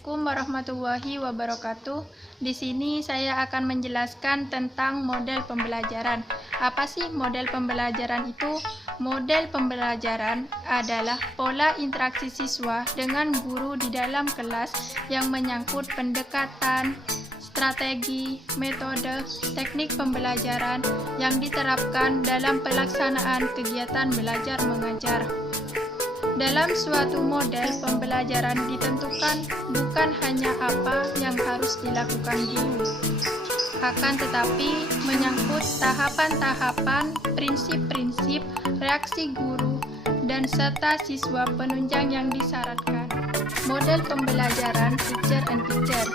Assalamualaikum warahmatullahi wabarakatuh. Di sini saya akan menjelaskan tentang model pembelajaran. Apa sih model pembelajaran itu? Model pembelajaran adalah pola interaksi siswa dengan guru di dalam kelas yang menyangkut pendekatan, strategi, metode, teknik pembelajaran yang diterapkan dalam pelaksanaan kegiatan belajar mengajar. Dalam suatu model pembelajaran ditentukan bukan hanya apa yang harus dilakukan guru, akan tetapi menyangkut tahapan-tahapan, prinsip-prinsip, reaksi guru, dan serta siswa penunjang yang disyaratkan. Model pembelajaran Picture and Picture.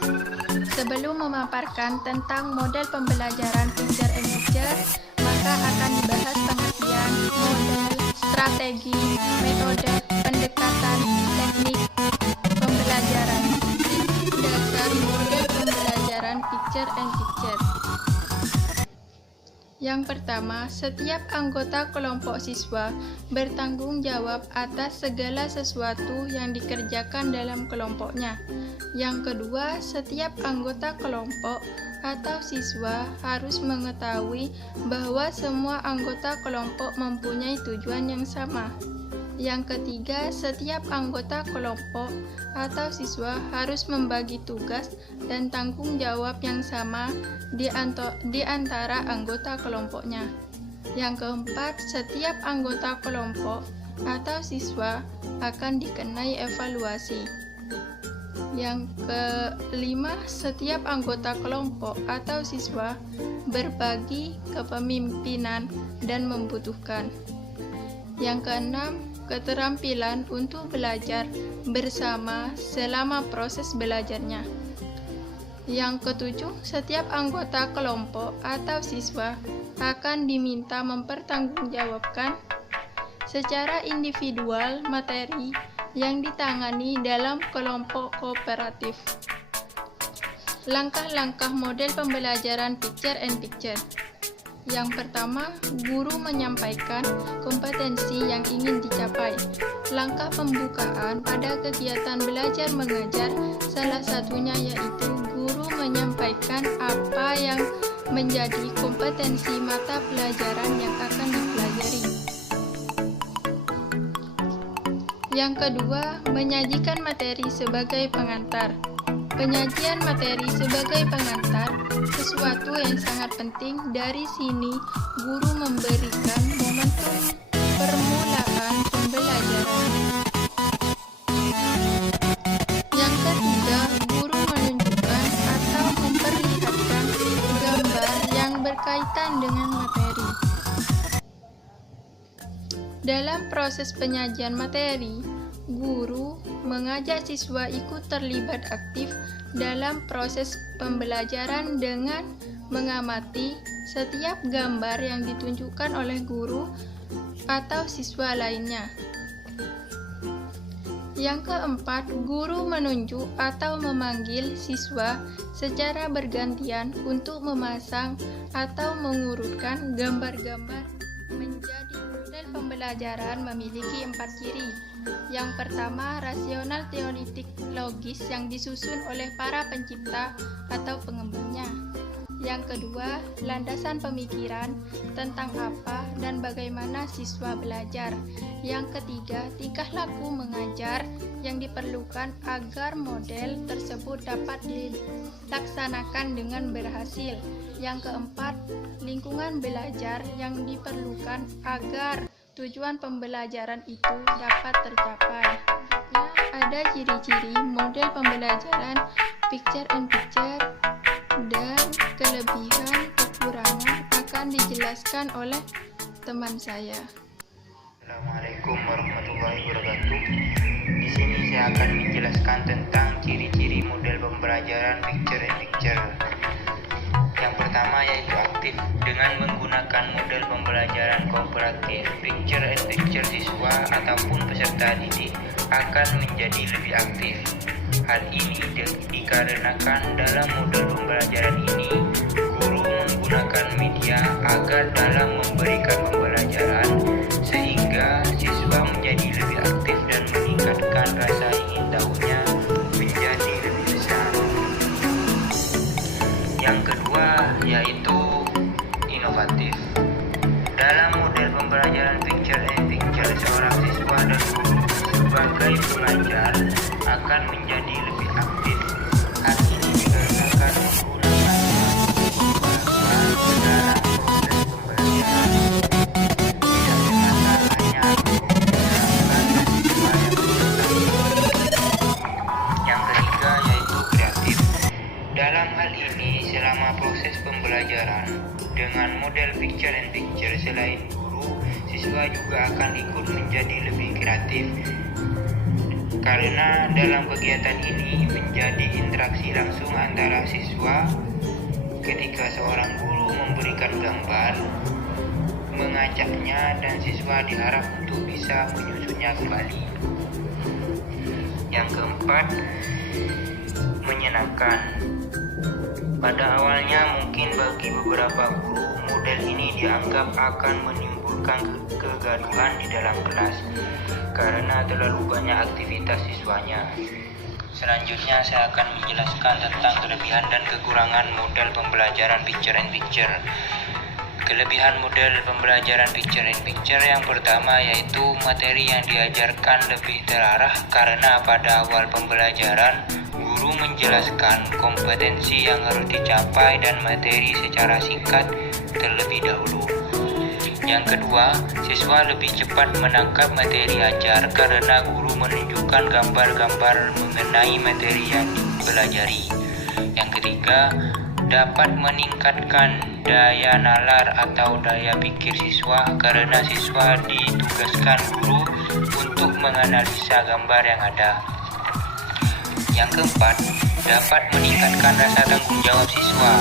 Sebelum memaparkan tentang model pembelajaran Picture and Picture, maka akan dibahas pengertian model, strategi, metode, pendekatan, teknik pembelajaran. Dasar model pembelajaran Picture and Picture. Yang pertama, setiap anggota kelompok siswa bertanggung jawab atas segala sesuatu yang dikerjakan dalam kelompoknya. Yang kedua, setiap anggota kelompok atau siswa harus mengetahui bahwa semua anggota kelompok mempunyai tujuan yang sama. Yang ketiga, setiap anggota kelompok atau siswa harus membagi tugas dan tanggung jawab yang sama di antara anggota kelompoknya. Yang keempat, setiap anggota kelompok atau siswa akan dikenai evaluasi. Yang kelima, setiap anggota kelompok atau siswa berbagi kepemimpinan dan membutuhkan. Yang keenam, keterampilan untuk belajar bersama selama proses belajarnya. Yang ketujuh, setiap anggota kelompok atau siswa akan diminta mempertanggungjawabkan secara individual materi yang ditangani dalam kelompok kooperatif. Langkah-langkah model pembelajaran Picture and Picture. Yang pertama, guru menyampaikan kompetensi yang ingin dicapai. Langkah pembukaan pada kegiatan belajar mengajar, salah satunya yaitu guru menyampaikan apa yang menjadi kompetensi mata pelajaran yang akan dipelajari. Yang kedua, menyajikan materi sebagai pengantar. Penyajian materi sebagai pengantar sesuatu yang sangat penting. Dari sini, guru memberikan momentum permulaan pembelajaran. Yang ketiga, guru menunjukkan atau memperlihatkan gambar yang berkaitan dengan materi. Dalam proses penyajian materi, guru mengajak siswa ikut terlibat aktif dalam proses pembelajaran dengan mengamati setiap gambar yang ditunjukkan oleh guru atau siswa lainnya. Yang keempat, guru menunjuk atau memanggil siswa secara bergantian untuk memasang atau mengurutkan gambar-gambar. Menjadi model pembelajaran memiliki 4 ciri. Yang pertama, rasional teoritik logis yang disusun oleh para pencipta atau pengembangnya. Yang kedua, landasan pemikiran tentang apa dan bagaimana siswa belajar. Yang ketiga, tingkah laku mengajar yang diperlukan agar model tersebut dapat dilaksanakan dengan berhasil. Yang keempat, lingkungan belajar yang diperlukan agar tujuan pembelajaran itu dapat tercapai. Ya, ada ciri-ciri model pembelajaran Picture and Picture dan kelebihan kekurangan akan dijelaskan oleh teman saya. Assalamualaikum warahmatullahi wabarakatuh. Di sini saya akan menjelaskan tentang ciri-ciri model pembelajaran Picture and Picture. Yang pertama yaitu aktif. Dengan menggunakan model pembelajaran kooperatif, Picture and Picture siswa ataupun peserta didik akan menjadi lebih aktif. Hal ini dikarenakan dalam model pembelajaran ini, guru menggunakan media agar dalam memberikan pembelajaran sehingga siswa menjadi lebih aktif dan meningkatkan rasa ingin tahunya menjadi lebih dan guru sebagai pengajar akan menjadi lebih aktif. Hal ini dikarenakan menggunakan bahwa dalam proses pembelajaran tidak semata hanya menggunakan siswa yang bertanggung. Yang ketiga yaitu kreatif. Dalam hal ini, selama proses pembelajaran dengan model picture in picture, selain guru, siswa juga akan ikut menjadi lebih kreatif. Karena dalam kegiatan ini menjadi interaksi langsung antara siswa ketika seorang guru memberikan gambar, mengajaknya dan siswa diharap untuk bisa menyusunnya kembali. Yang keempat, menyenangkan. Pada awalnya mungkin bagi beberapa guru model ini dianggap akan menimbulkan kegaduhan di dalam kelas karena terlalu banyak aktivitas siswanya. Selanjutnya saya akan menjelaskan tentang kelebihan dan kekurangan model pembelajaran picture in picture. Kelebihan model pembelajaran picture in picture yang pertama yaitu materi yang diajarkan lebih terarah karena pada awal pembelajaran guru menjelaskan kompetensi yang harus dicapai dan materi secara singkat terlebih dahulu. Yang kedua, siswa lebih cepat menangkap materi ajar karena guru menunjukkan gambar-gambar mengenai materi yang dipelajari. Yang ketiga, dapat meningkatkan daya nalar atau daya pikir siswa karena siswa ditugaskan guru untuk menganalisa gambar yang ada. Yang keempat, dapat meningkatkan rasa tanggung jawab siswa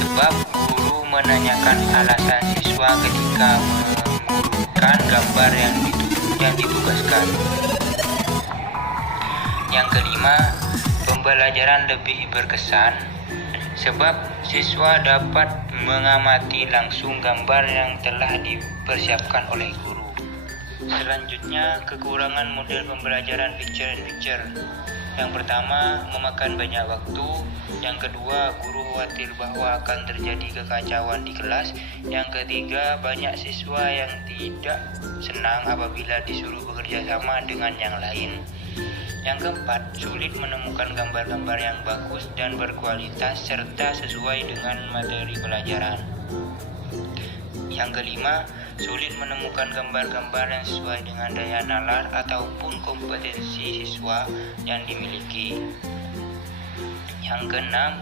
sebab guru menanyakan alasan siswa ketika mengurutkan gambar yang ditugaskan. Yang kelima, pembelajaran lebih berkesan sebab siswa dapat mengamati langsung gambar yang telah dipersiapkan oleh guru. Selanjutnya, kekurangan model pembelajaran picture in picture. Yang pertama, memakan banyak waktu. Yang kedua, guru khawatir bahwa akan terjadi kekacauan di kelas. Yang ketiga, banyak siswa yang tidak senang apabila disuruh bekerja sama dengan yang lain. Yang keempat, sulit menemukan gambar-gambar yang bagus dan berkualitas serta sesuai dengan materi pelajaran. Yang kelima, sulit menemukan gambar-gambar yang sesuai dengan daya nalar ataupun kompetensi siswa yang dimiliki. Yang keenam,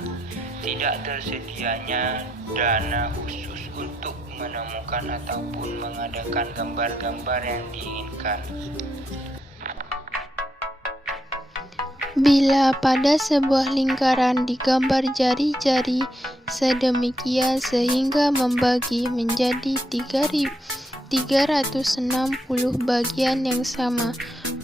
tidak tersedianya dana khusus untuk menemukan ataupun mengadakan gambar-gambar yang diinginkan. Bila pada sebuah lingkaran digambar jari-jari sedemikian sehingga membagi menjadi 360 bagian yang sama,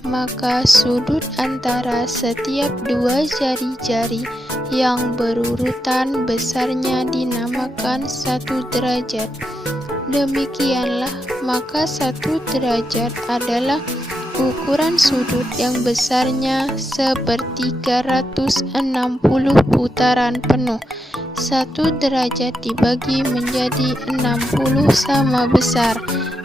maka sudut antara setiap dua jari-jari yang berurutan besarnya dinamakan 1 derajat. Demikianlah, maka 1 derajat adalah ukuran sudut yang besarnya seperti 360 putaran penuh. 1 derajat dibagi menjadi 60 sama besar.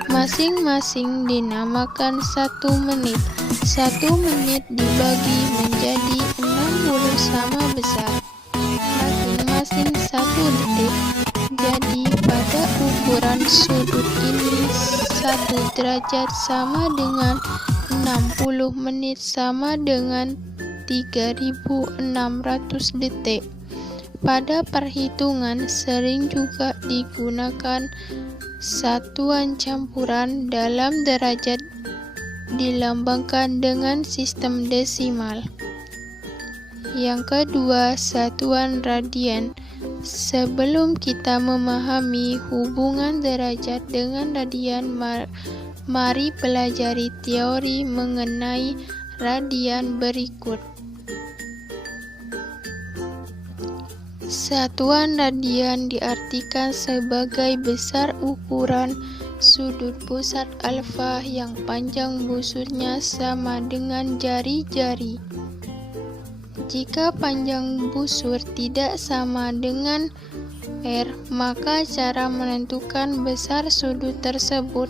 Masing-masing dinamakan 1 menit. 1 menit dibagi menjadi 60 sama besar. Masing-masing 1 detik. Jadi pada ukuran sudut ini 1 derajat sama dengan 60 menit sama dengan 3600 detik. Pada perhitungan sering juga digunakan satuan campuran dalam derajat dilambangkan dengan sistem desimal. Yang kedua, satuan radian. Sebelum kita memahami hubungan derajat dengan radian, mari pelajari teori mengenai radian berikut. Satuan radian diartikan sebagai besar ukuran sudut pusat alfa yang panjang busurnya sama dengan jari-jari. Jika panjang busur tidak sama dengan R, maka cara menentukan besar sudut tersebut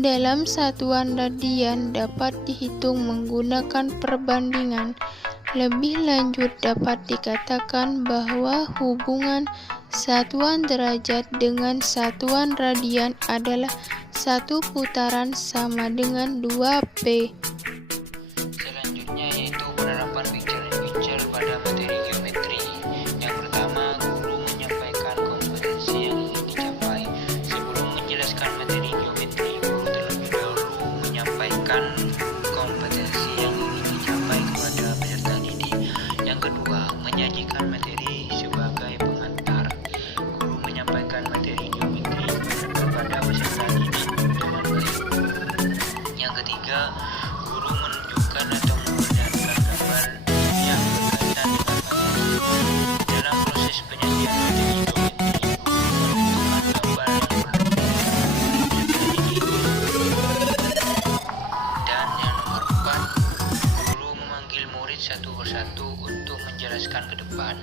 dalam satuan radian dapat dihitung menggunakan perbandingan. Lebih lanjut dapat dikatakan bahwa hubungan satuan derajat dengan satuan radian adalah satu putaran sama dengan 2P. Selanjutnya yaitu penerapan picture-in-picture pada materi geometri. Yang pertama, guru menyampaikan kompetensi yang ingin dicapai. Sebelum menjelaskan materi geometri, guru terlebih dahulu menyampaikan kompetensi yang ingin dicapai kepada peserta didik. Yang kedua, menyajikan materi sebagai pengantar. Guru menyampaikan materi geometri kepada peserta didik dengan baik. Yang ketiga, guru menunjukkan atau memperlihatkan gambar yang berkaitan dengan materi. Dalam proses penyajian materi geometri, guru menunjukkan gambar yang dan yang nomor 4, guru memanggil murid satu persatu untuk menjelaskan ke depan.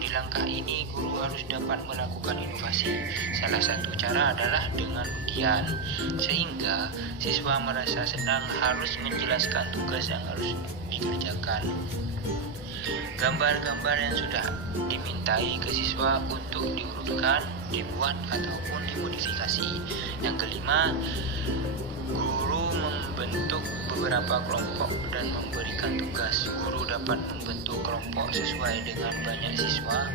Di langkah ini, guru harus dapat melakukan inovasi. Salah satu cara adalah dengan undian, sehingga siswa merasa senang harus menjelaskan tugas yang harus dikerjakan. Gambar-gambar yang sudah dimintai ke siswa untuk diurutkan, dibuat, ataupun dimodifikasi. Yang kelima, guru membentuk beberapa kelompok dan memberikan tugas. Guru dapat membentuk kelompok sesuai dengan banyak siswa.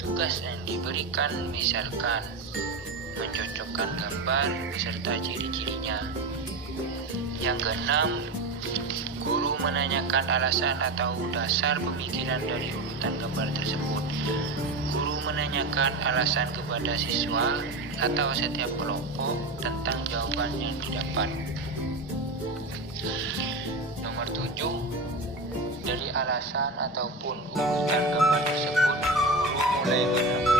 Tugas yang diberikan misalkan mencocokkan gambar beserta ciri-cirinya. Yang keenam, guru menanyakan alasan atau dasar pemikiran dari urutan gambar tersebut. Guru menanyakan alasan kepada siswa atau setiap kelompok tentang jawaban yang didapat. Nomor 7, dari alasan ataupun urutan gambar tersebut, guru mulai menerapkan